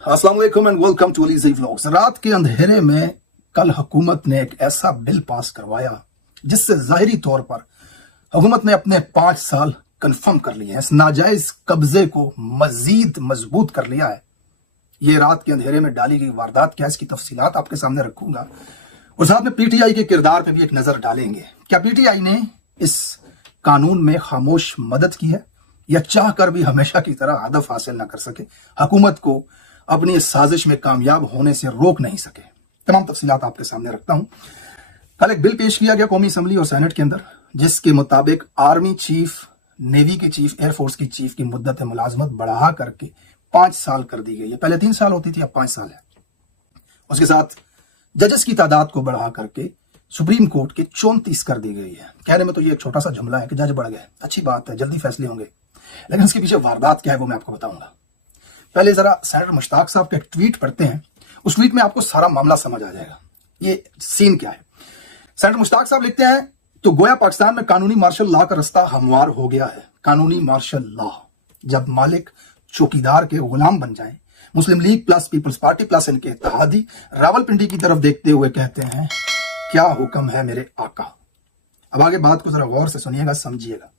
अस्सलाम वालेकुम and welcome to अलीज़ी vlogs. रात के अंधेरे में कल हुकूमत ने एक ऐसा बिल पास करवाया जिससे जाहिरी तौर पर हुकूमत ने अपने 5 साल कंफर्म कर लिए हैं। इस नाजायज कब्जे को मजीद मजबूत कर लिया है। ये रात के अंधेरे में डाली गई वारदात क्या है, इसकी तफसीलात आपके सामने रखूंगा और साथ में पीटीआई के किरदार पे भी एक नजर डालेंगे। क्या पीटीआई ने इस कानून में खामोश मदद की है या चाह कर भी हमेशा की तरह हदफ हासिल ना कर सके, हुकूमत को अपनी इस साजिश में कामयाब होने से रोक नहीं सके। तमाम तफसीलात आपके सामने रखता हूं। कल एक बिल पेश किया गया कौमी असम्बली और सेनेट के अंदर जिसके मुताबिक आर्मी चीफ, नेवी के चीफ, एयरफोर्स की चीफ की मुद्दत मुलाजमत बढ़ा करके 5 साल कर दी गई है। पहले 3 साल होती थी, अब 5 साल है। उसके साथ जजेस की तादाद को बढ़ा करके सुप्रीम कोर्ट के 34 कर दी गई है। कहने में तो ये एक छोटा सा जुमला है कि जज बढ़ गए, अच्छी बात है, जल्दी फैसले होंगे, लेकिन इसके पीछे वारदात क्या है वो मैं आपको बताऊंगा। पहले जरा सेनेटर मुश्ताक साहब का एक ट्वीट पढ़ते हैं, उस ट्वीट में आपको सारा मामला समझ आ जाएगा। ये सीन क्या है। सेनेटर मुश्ताक साहब लिखते हैं, तो गोया पाकिस्तान में कानूनी मार्शल लॉ का रास्ता हमवार हो गया है। कानूनी मार्शल लॉ, जब मालिक चौकीदार के गुलाम बन जाएं, मुस्लिम लीग प्लस पीपल्स पार्टी प्लस इनके इत्तेहादी रावलपिंडी की तरफ देखते हुए कहते हैं, क्या हुक्म है मेरे आका। अब आगे बात को जरा गौर से सुनिएगा, समझिएगा।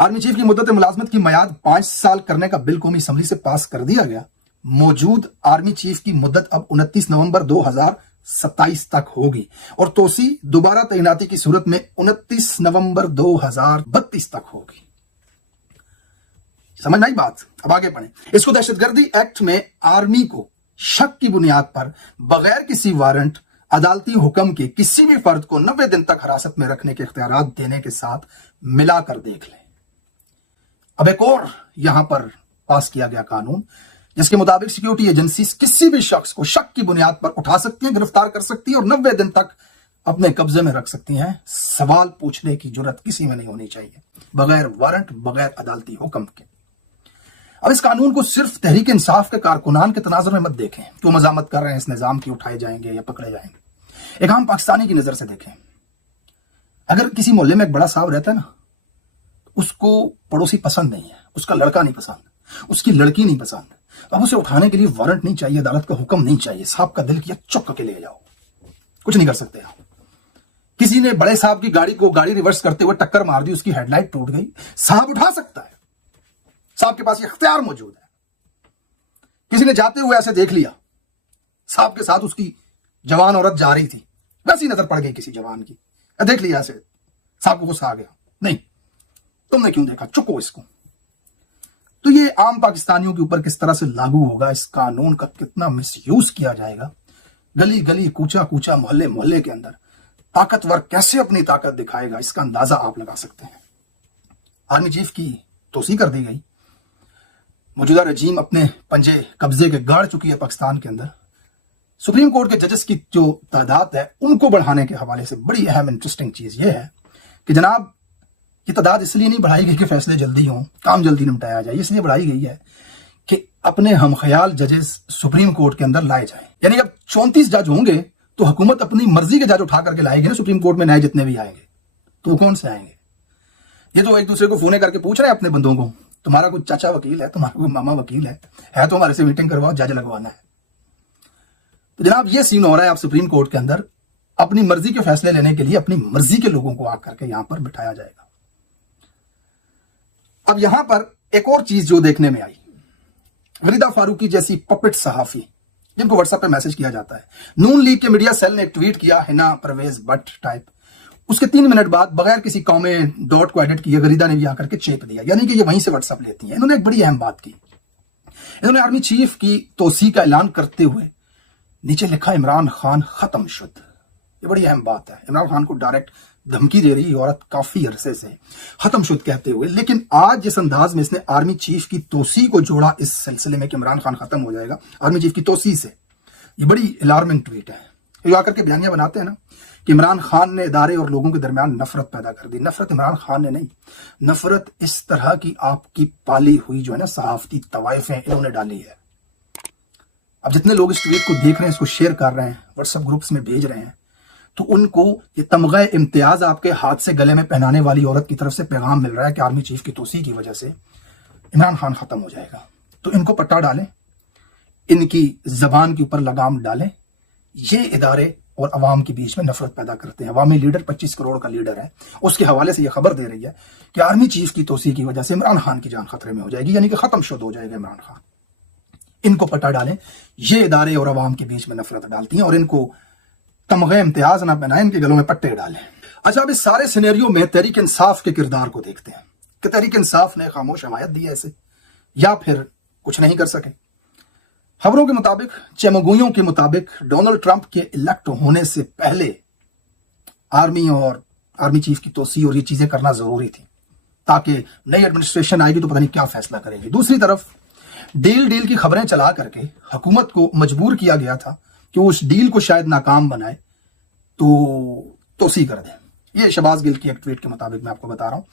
आर्मी चीफ की मुद्दत मुलाजमत की मयाद 5 साल करने का बिल कौमी असम्बली से पास कर दिया गया। मौजूद आर्मी चीफ की मुद्दत अब 29 नवंबर 2027 तक होगी और तोसी दोबारा तैनाती की सूरत में 29 नवंबर 2032 तक होगी। समझ नहीं बात। अब आगे पढ़ें। इसको दहशतगर्दी एक्ट में आर्मी को शक की बुनियाद पर बगैर किसी वारंट अदालती हुक्म के किसी भी फर्द को 90 दिन तक हिरासत में रखने के इख्तियारात देने के साथ मिलाकर देख लें। अब एक और यहां पर पास किया गया कानून जिसके मुताबिक सिक्योरिटी एजेंसी किसी भी शख्स को शक की बुनियाद पर उठा सकती हैं, गिरफ्तार कर सकती है और 90 दिन तक अपने कब्जे में रख सकती हैं। सवाल पूछने की जरूरत किसी में नहीं होनी चाहिए, बगैर वारंट, बगैर अदालती हुक्म के। अब इस कानून को सिर्फ तहरीक इंसाफ के कारकुनान के तनाजुर में मत देखें कि वो मजामत कर रहे हैं इस निजाम की, उठाए जाएंगे या पकड़े जाएंगे। एक आम पाकिस्तानी की नजर से देखें। अगर किसी मोहल्ले में एक बड़ा साहब रहता है ना, उसको पड़ोसी पसंद नहीं है, उसका लड़का नहीं पसंद, उसकी लड़की नहीं पसंद, तो अब उसे उठाने के लिए वारंट नहीं चाहिए, अदालत का हुक्म नहीं चाहिए। साहब का दिल किया, चुप के ले जाओ, कुछ नहीं कर सकते आप। किसी ने बड़े साहब की गाड़ी रिवर्स करते हुए टक्कर मार दी, उसकी हेडलाइट टूट गई, साहब उठा सकता है, साहब के पास ये इख्तियार मौजूद है। किसी ने जाते हुए ऐसे देख लिया, साहब के साथ उसकी जवान औरत जा रही थी, वैसी नजर पड़ गई किसी जवान की, देख लिया ऐसे, साहब को गुस्सा आ गया, नहीं तुमने क्यों देखा, चुको इसको। तो ये आम पाकिस्तानियों के ऊपर किस तरह से लागू होगा, इस कानून का कितना मिसयूज किया जाएगा, गली गली, कूचा कूचा, मोहल्ले मोहल्ले के अंदर ताकतवर कैसे अपनी ताकत दिखाएगा, इसका अंदाजा आप लगा सकते हैं। आर्मी चीफ की तोसी कर दी गई, मौजूदा रजीम अपने पंजे कब्जे के गाड़ चुकी है पाकिस्तान के अंदर। सुप्रीम कोर्ट के जजेस की जो तादाद है उनको बढ़ाने के हवाले से बड़ी अहम इंटरेस्टिंग चीज यह है कि जनाब ये तादाद इसलिए नहीं बढ़ाई गई कि फैसले जल्दी हों, काम जल्दी निपटाया जाए, इसलिए बढ़ाई गई है कि अपने हम ख्याल जजेस सुप्रीम कोर्ट के अंदर लाए जाएं। यानी जब 34 जज होंगे तो हुकूमत अपनी मर्जी के जज उठा करके लाएगी ना सुप्रीम कोर्ट में, नए जितने भी आएंगे, तो वो कौन से आएंगे। ये तो एक दूसरे को फोन करके पूछ रहे हैं अपने बंदों को, तुम्हारा कोई चाचा वकील है, तुम्हारा कोई मामा वकील है तो हमारे से मीटिंग करवाओ, जज लगवाना है। तो जनाब ये सीन हो रहा है, आप सुप्रीम कोर्ट के अंदर अपनी मर्जी के फैसले लेने के लिए अपनी मर्जी के लोगों को आकर के यहां पर बिठाया जाएगा। अब यहां पर एक और चीज जो देखने में आई, वरीदा फारूकी जैसी पपेट सहाफी जिनको व्हाट्सएप पे मैसेज किया जाता है, नून लीग के मीडिया सेल ने एक ट्वीट किया, हिना परवेज भट्ट टाइप, उसके 3 मिनट बाद बगैर किसी कौमे डॉट को एडिट किए वरीदा ने भी आकर के चेप दिया, यानी कि ये वहीं से व्हाट्सएप लेती हैं। इन्होंने एक बड़ी अहम बात की, इन्होंने आर्मी चीफ की तोसी का ऐलान करते हुए नीचे लिखा, इमरान खान खत्म शुद्ध। ये बड़ी अहम बात है, इमरान खान को डायरेक्ट धमकी दे रही औरत काफी अरसे से, खत्म शुद्ध कहते हुए। लेकिन आज जिस अंदाज में इसने आर्मी चीफ की तोसी को जोड़ा इस सिलसिले में कि इमरान खान खत्म हो जाएगा आर्मी चीफ की तोसी से, ये बड़ी अलार्मिंग ट्वीट है। ये आकर के बयानियां बनाते हैं ना कि इमरान खान ने इदारे और लोगों के दरमियान नफरत पैदा कर दी। नफरत इमरान खान ने नहीं, नफरत इस तरह की आपकी पाली हुई जो है ना सहाफती तवाइफें, इन्होंने डाली है। अब जितने लोग इस ट्वीट को देख रहे हैं, इसको शेयर कर रहे हैं, व्हाट्सएप ग्रुप्स में भेज रहे हैं, तो उनको ये तमगा इम्तियाज आपके हाथ से गले में पहनाने वाली औरत की तरफ से पैगाम मिल रहा है कि आर्मी चीफ की तोसी की वजह से इमरान खान खत्म हो जाएगा। तो इनको पट्टा डालें, इनकी जबान के ऊपर लगाम डालें। ये इदारे और अवाम के बीच में नफरत पैदा करते हैं। अवामी लीडर 25 करोड़ का लीडर है, उसके हवाले से यह खबर दे रही है कि आर्मी चीफ की तोसी की वजह से इमरान खान की जान खतरे में हो जाएगी, यानी कि खत्म शुद्ध हो जाएगा इमरान खान। इनको पटा डालें। ये इदारे और अवाम के बीच में नफरत डालती हैं और इनको तमगे इम्तियाज ना बनाए, इनके गलों में पट्टे डालें। अच्छा, अब इस सारे सिनेरियो में तहरीक इंसाफ के किरदार को देखते हैं कि तहरीक इंसाफ ने खामोश हमायत दी है इसे, या फिर कुछ नहीं कर सके। खबरों के मुताबिक, चमगुइयों के मुताबिक, डोनाल्ड ट्रंप के इलेक्ट होने से पहले आर्मी और आर्मी चीफ की तोसी और ये चीजें करना जरूरी थी, ताकि नई एडमिनिस्ट्रेशन आएगी तो पता नहीं क्या फैसला करेगी। दूसरी तरफ डील की खबरें चला करके हुकूमत को मजबूर किया गया था कि उस डील को शायद नाकाम बनाए तो तोसी कर दें। ये शहबाज गिल की एक ट्वीट के मुताबिक मैं आपको बता रहा हूं,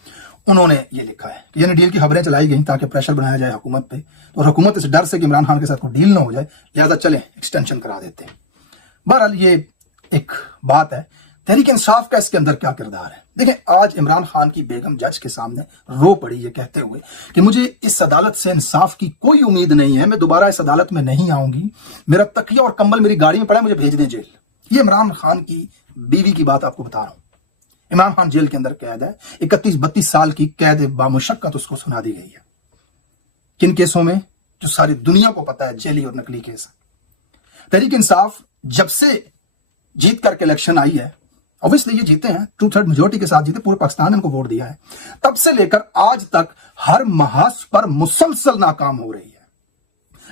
उन्होंने ये लिखा है कि यानी डील की खबरें चलाई गई ताकि प्रेशर बनाया जाए हुकूमत पे, और हुकूमत इस डर से कि इमरान खान के साथ कोई डील ना हो जाए, लिहाजा चले एक्सटेंशन करा देते हैं। बहरहाल ये एक बात है। तहरीक इंसाफ का इसके अंदर क्या किरदार है? देखें, आज इमरान खान की बेगम जज के सामने रो पड़ी ये कहते हुए कि मुझे इस अदालत से इंसाफ की कोई उम्मीद नहीं है, मैं दोबारा इस अदालत में नहीं आऊंगी, मेरा तकिया और कंबल मेरी गाड़ी में पड़ा है, मुझे भेज दें जेल। ये इमरान खान की बीवी की बात आपको बता रहा हूं। इमरान खान जेल के अंदर कैद है, 31-32 साल की कैद बामुशक्कत उसको सुना दी गई है। किन केसों में? जो सारी दुनिया को पता है, जेली और नकली केस। तहरीक इंसाफ जब से जीत करके इलेक्शन आई है, ऑब्वियसली ये जीते हैं, 2/3 मेजोरिटी के साथ जीते, पूरे पाकिस्तान ने इनको वोट दिया है, तब से लेकर आज तक हर महाज पर मुसलसल नाकाम हो रही है।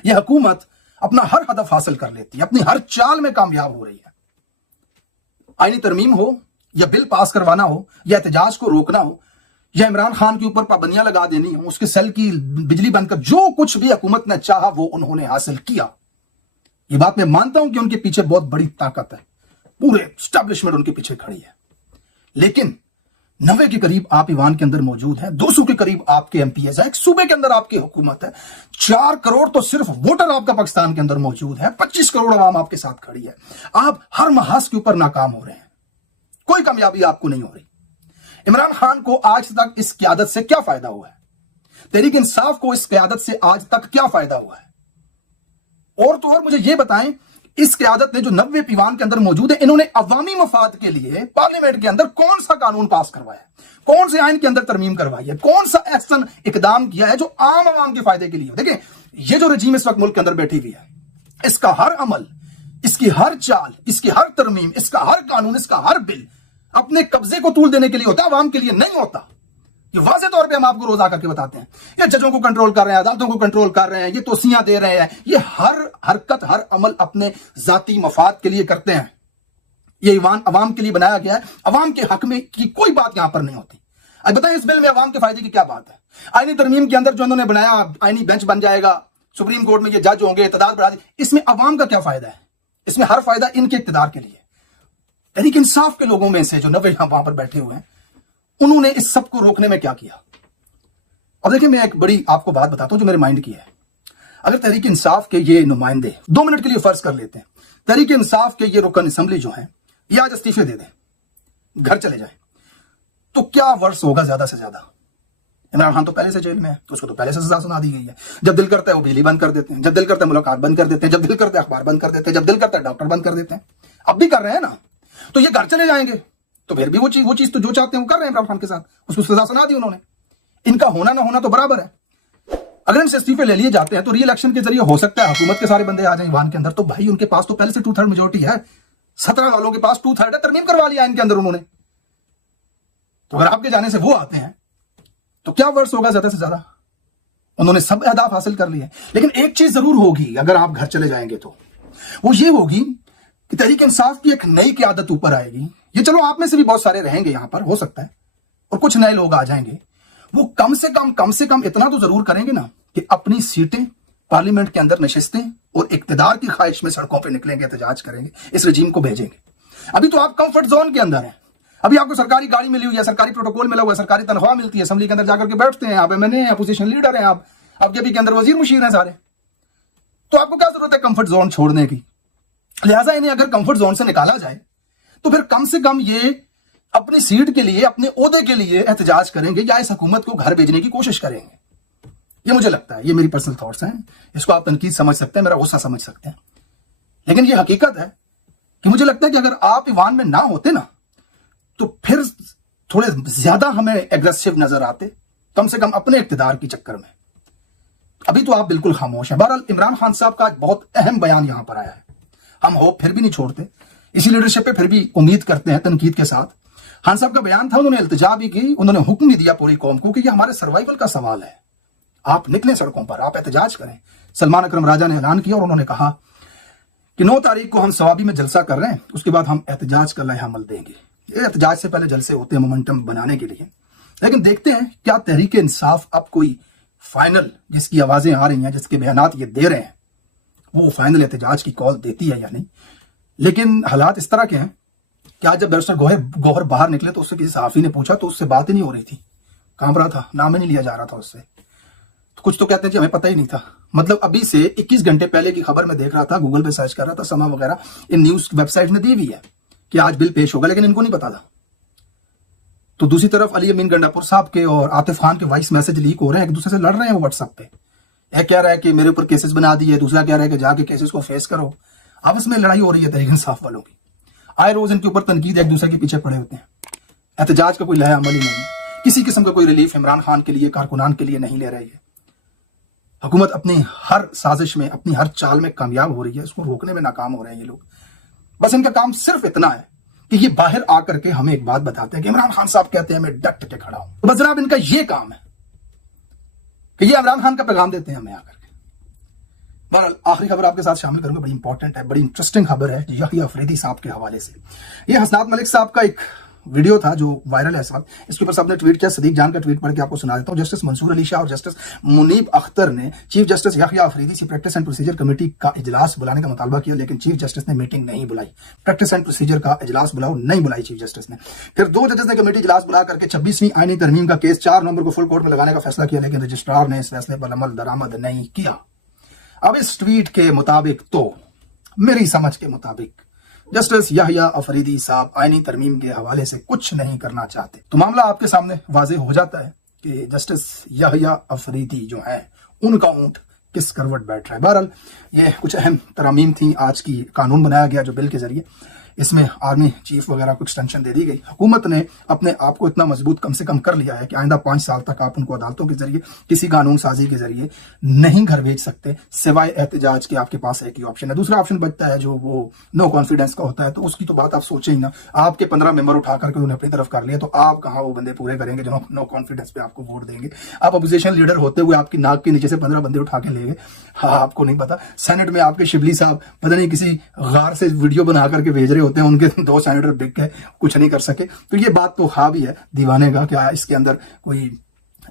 यह हुकूमत अपना हर हदफ हासिल कर लेती है, अपनी हर चाल में कामयाब हो रही है। आईनी तरमीम हो या बिल पास करवाना हो या एहतजाज को रोकना हो या इमरान खान के ऊपर पाबंदियां लगा देनी हो, उसके सेल की बिजली बंद कर, जो कुछ भी हुकूमत ने चाहा वो उन्होंने हासिल किया। ये बात मैं मानता हूं कि उनके पीछे बहुत बड़ी ताकत है, पूरे एस्टैब्लिशमेंट उनके पीछे खड़ी है। लेकिन 90 के करीब आप ईवान के अंदर मौजूद है, 200 के करीब आपके एमपीएस है, एक सूबे के अंदर आपकी हुकूमत है, 4 करोड़ तो सिर्फ वोटर आपका पाकिस्तान के अंदर मौजूद है, 25 करोड़ आवाम आपके साथ खड़ी है। आप हर महाज के ऊपर नाकाम हो रहे हैं, कोई कामयाबी आपको नहीं हो रही। इमरान खान को आज तक इस क़यादत से क्या फायदा हुआ है? तहरीक इंसाफ को इस क़यादत से आज तक क्या फायदा हुआ है? और तो और मुझे यह बताएं, इस क़यादत ने जो 90 ईवान के अंदर मौजूद है, इन्होंने अवामी मफाद के लिए पार्लियामेंट के अंदर कौन सा कानून पास करवाया, कौन से आइन के अंदर तरमीम करवाई है, कौन सा ऐसा इकदाम किया है जो आम आवाम के फायदे के लिए हो? देखिए, ये जो रजीम इस वक्त मुल्क के अंदर बैठी हुई है, इसका हर अमल, इसकी हर चाल, इसकी हर तरमीम, इसका हर कानून, इसका हर बिल अपने कब्जे को तूल देने के लिए होता है, आवाम के लिए नहीं होता। ये वाज़ेह तौर पे हम आपको रोज आकर के बताते हैं। ये जजों को कंट्रोल कर रहे हैं, अदालतों को कंट्रोल कर रहे हैं, ये तोसियां दे रहे हैं, ये हर हरकत, हर अमल अपने जाती मफाद के लिए करते हैं। ये ईवान अवाम के लिए बनाया गया है, अवाम के हक में की कोई बात यहां पर नहीं होती। अब बताएं, इस बिल में अवाम के फायदे की क्या बात है? आईनी तरमीम के अंदर जो उन्होंने बनाया, आईनी बेंच बन जाएगा, सुप्रीम कोर्ट में ये जज होंगे, तादाद बढ़ा दी, इसमें अवाम का क्या फायदा है? इसमें हर फायदा इनके इक्तिदार के लिए। तहरीक इंसाफ के लोगों में से जो 90 वहां पर बैठे हुए हैं, उन्होंने इस सब को रोकने में क्या किया? अब देखिए, मैं एक बड़ी आपको बात बताता हूं जो मेरे माइंड की है। अगर तहरीक इंसाफ के ये नुमाइंदे 2 मिनट के लिए फर्ज कर लेते हैं, तहरीक इंसाफ के ये रुकन असेंबली जो है, ये आज इस्तीफे दे दें, घर चले जाए, तो क्या वर्ष होगा ज्यादा से ज्यादा? इमरान खान तो पहले से जेल में है, तो उसको तो पहले से सजा सुना दी गई है। जब दिल करता है वो बिजली बंद कर देते हैं, जब दिल करता है मुलाकात बंद कर देते हैं, जब दिल करता है अखबार बंद कर देते हैं, जब दिल करता है डॉक्टर बंद कर देते हैं। अब भी कर रहे हैं ना, तो ये घर चले जाएंगे, तो फिर भी वो चीज तो जो चाहते हैं वो कर रहे हैं इमरान खान के साथ, उसको सजा सुना दी उन्होंने। इनका होना ना होना तो बराबर है। अगर इनसे इस्तीफे ले लिए जाते हैं तो री इलेक्शन के जरिए हो सकता है हुकूमत के सारे बंदे आ जाए ईवान के अंदर, तो भाई उनके पास तो पहले से 2/3 मेजोरिटी है, 17 वालों के पास 2/3 है, तरमीम करवा लिया इनके अंदर उन्होंने। तो अगर आपके जाने से वो आते हैं तो क्या वर्ष होगा ज्यादा से ज्यादा? उन्होंने सब अहदाफ हासिल कर लिए। लेकिन एक चीज जरूर होगी अगर आप घर चले जाएंगे तो, वो ये होगी कि तहरीक इंसाफ की एक नई क़यादत ऊपर आएगी। ये चलो आप में से भी बहुत सारे रहेंगे यहां पर, हो सकता है, और कुछ नए लोग आ जाएंगे। वो कम से कम इतना तो जरूर करेंगे ना कि अपनी सीटें पार्लियामेंट के अंदर नशिस्तें और इक्तिदार की ख्वाहिश में सड़कों पर निकलेंगे, एहतजाज करेंगे, इस रजीम को भेजेंगे। अभी तो आप कंफर्ट जोन के अंदर हैं, अभी आपको सरकारी गाड़ी मिली हुई है, सरकारी प्रोटोकॉल मिला हुआ है, सरकारी तनख्वाह मिलती है, असेंबली के अंदर जाकर के बैठते हैं आप, एमएनए हैं, अपोजिशन लीडर हैं आप, आपके भी के अंदर वजीर मुशीर हैं सारे, तो आपको क्या जरूरत है कंफर्ट जोन छोड़ने की? लिहाजा इन्हें अगर कंफर्ट जोन से निकाला जाए तो फिर कम से कम ये अपनी सीट के लिए, अपने ओहदे के लिए एहतजाज करेंगे या इस हुकूमत को घर भेजने की कोशिश करेंगे। ये मुझे लगता है, ये मेरी पर्सनल थॉट्स हैं, इसको आप तनकीद समझ सकते हैं, मेरा गुस्सा समझ सकते हैं, लेकिन ये हकीकत है कि मुझे लगता है कि अगर आप ईवान में ना होते ना तो फिर थोड़े ज्यादा हमें एग्रेसिव नजर आते, कम से कम अपने इक्तिदार की चक्कर में। अभी तो आप बिल्कुल खामोश हैं। बहरहाल इमरान खान साहब का बहुत अहम बयान यहां पर आया है, हम होप फिर भी नहीं छोड़ते, इसी लीडरशिप पे फिर भी उम्मीद करते हैं तनकीद के साथ। खान साहब का बयान था, उन्होंने इल्तिजा भी की, उन्होंने हुक्म भी दिया पूरी कौम को कि ये हमारे सर्वाइवल का सवाल है, आप निकलें सड़कों पर, आप एहतजाज करें। सलमान अकरम राजा ने ऐलान किया और उन्होंने कहा कि 9 तारीख को हम सवाबी में जलसा कर रहे हैं, उसके बाद हम एहतजाज का लाहे अमल देंगे। ये एहतजाज से पहले जलसे होते हैं मोमेंटम बनाने के लिए, लेकिन देखते हैं क्या तहरीक इंसाफ अब कोई फाइनल, जिसकी आवाजें आ रही हैं, जिसके बयानात ये दे रहे हैं, वो फाइनल एहतजाज की कॉल देती है या नहीं। लेकिन हालात इस तरह के हैं कि आज जब बैरिस्टर गौहर बाहर निकले तो उससे किसी सहाफी ने पूछा तो उससे बात ही नहीं हो रही थी, कांप रहा था, नाम ही नहीं लिया जा रहा था उससे। तो कुछ तो कहते हैं जी हमें पता ही नहीं था, मतलब अभी से 21 घंटे पहले की खबर मैं देख रहा था, गूगल पे सर्च कर रहा था, समा वगैरह इन न्यूज वेबसाइट ने दी हुई है कि आज बिल पेश होगा, लेकिन इनको नहीं पता था। तो दूसरी तरफ अली अमीन गंडापुर साहब के और आतिफ खान के वॉइस मैसेज लीक हो रहे हैं, एक दूसरे से लड़ रहे हैं वो व्हाट्सएप पे। एक कह रहा है कि मेरे ऊपर केसेस बना दिए, दूसरा कह रहा है कि जाके केसेस को फेस करो। आपस में लड़ाई हो रही है तहरीक इंसाफ वालों की, आए रोज इनके ऊपर तनकीद, एक दूसरे के पीछे पड़े होते हैं। एहतजाज का कोई लय अमल ही नहीं है, किसी किस्म का कोई रिलीफ इमरान खान के लिए, कारकुनान के लिए नहीं ले रही है। हुकूमत अपनी हर साजिश में, अपनी हर चाल में कामयाब हो रही है, इसको रोकने में नाकाम हो रहे हैं ये लोग। बस इनका काम सिर्फ इतना है कि ये बाहर आकर के हमें एक बात बताते हैं कि इमरान खान साहब कहते हैं मैं डट के खड़ा हूं। तो बस जनाब इनका ये काम है कि ये इमरान खान का पैगाम देते हैं हमें आकर के। बहरहाल आखिरी खबर आपके साथ शामिल करूंगा, बड़ी इंपॉर्टेंट है, बड़ी इंटरेस्टिंग खबर है यहिया अफरीदी साहब के हवाले से। ये हसनात मलिक साहब का एक वीडियो था जो वायरल है इस वक्त, इसके ऊपर सबने ट्वीट किया। सदीक जान का ट्वीट पढ़ के आपको सुना देता हूं। जस्टिस मंसूर अली शाह और जस्टिस मुनीब अख्तर ने चीफ जस्टिस यहिया अफरीदी से प्रैक्टिस एंड प्रोसीजर कमेटी का इजलास बुलाने का मुतालबा किया, लेकिन चीफ जस्टिस ने मीटिंग नहीं बुलाई। प्रैक्टिस एंड प्रोसीजर का इजलास बुलाओ, नहीं बुलाई चीफ जस्टिस ने। फिर 2 जजेस ने कमेटी इजलास बुला करके 26वीं आईनी तरमीम का केस 4 नवंबर को फुल कोर्ट में लगाने का फैसला किया, लेकिन रजिस्ट्रार ने इस फैसले पर अमल दरामद नहीं किया। अब इस ट्वीट के मुताबिक, तो मेरी समझ के मुताबिक, जस्टिस यहिया अफरीदी साहब आईनी तरमीम के हवाले से कुछ नहीं करना चाहते। तो मामला आपके सामने वाज़ेह हो जाता है कि जस्टिस यहिया अफरीदी जो है उनका ऊंट किस करवट बैठ रहा है। बहरहाल ये कुछ अहम तरामीम थी, आज की कानून बनाया गया जो बिल के जरिए, इसमें आर्मी चीफ वगैरह को एक्सटेंशन दे दी गई। हुकूमत ने अपने आप को इतना मजबूत कम से कम कर लिया है कि आइंदा 5 साल तक आप उनको अदालतों के जरिए किसी कानून साजी के जरिए नहीं घर भेज सकते, सिवाय एहतजाज के। आपके पास एक ही ऑप्शन है, दूसरा ऑप्शन बचता है जो वो नो कॉन्फिडेंस का होता है, तो उसकी तो बात आप सोचे ही ना। आपके 15 मेंबर उठा करके उन्हें अपनी तरफ कर लिया, तो आप कहाँ वो बंदे पूरे करेंगे जो नो कॉन्फिडेंस पे आपको वोट देंगे। आप अपोजिशन लीडर होते हुए आपकी नाक के नीचे से 15 बंदे उठा के ले गए, हाँ आपको नहीं पता। सेनेट में आपके शिबली साहब पता नहीं किसी गार से वीडियो बना करके भेज रहे होते हैं, उनके 2 सेनेटर बिक गए, कुछ नहीं कर सके। तो ये बात तो हाँ भी है दीवाने का, क्या इसके अंदर कोई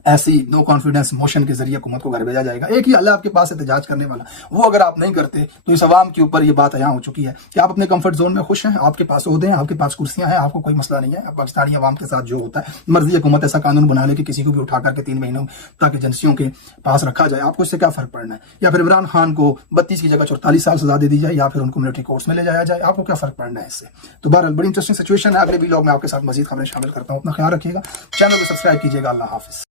ऐसी नो कॉन्फिडेंस मोशन के जरिए हुकूमत को घर भेजा जाएगा। एक ही अल्लाह आपके पास एहतजाज करने वाला, वो अगर आप नहीं करते तो इस अवाम के ऊपर ये बात अयां हो चुकी है कि आप अपने कंफर्ट जोन में खुश हैं, आपके पास ओहदे हैं, आपके पास कुर्सियां हैं, आपको कोई मसला नहीं है। पाकिस्तानी अवाम के साथ जो होता है, मर्जी हुकूमत ऐसा कानून बना ले कि किसी को भी उठा करके 3 महीनों तक एजेंसियों के पास रखा जाए, आपको इससे क्या फर्क पड़ना है। या फिर इमरान खान को 32 की जगह 44 साल सजा दे दी जाए, या फिर उनको मिलिट्री कोर्ट्स में ले जाया जाए, आपको क्या फर्क पड़ना है इससे। तो बहरहाल बड़ी इंटरेस्टिंग सिचुएशन है। अगले वीडियो में आपके साथ मजीद खबरें शामिल करता हूं। अपना ख्याल रखिएगा, चैनल को सब्सक्राइब कीजिएगा। अल्लाह हाफिज।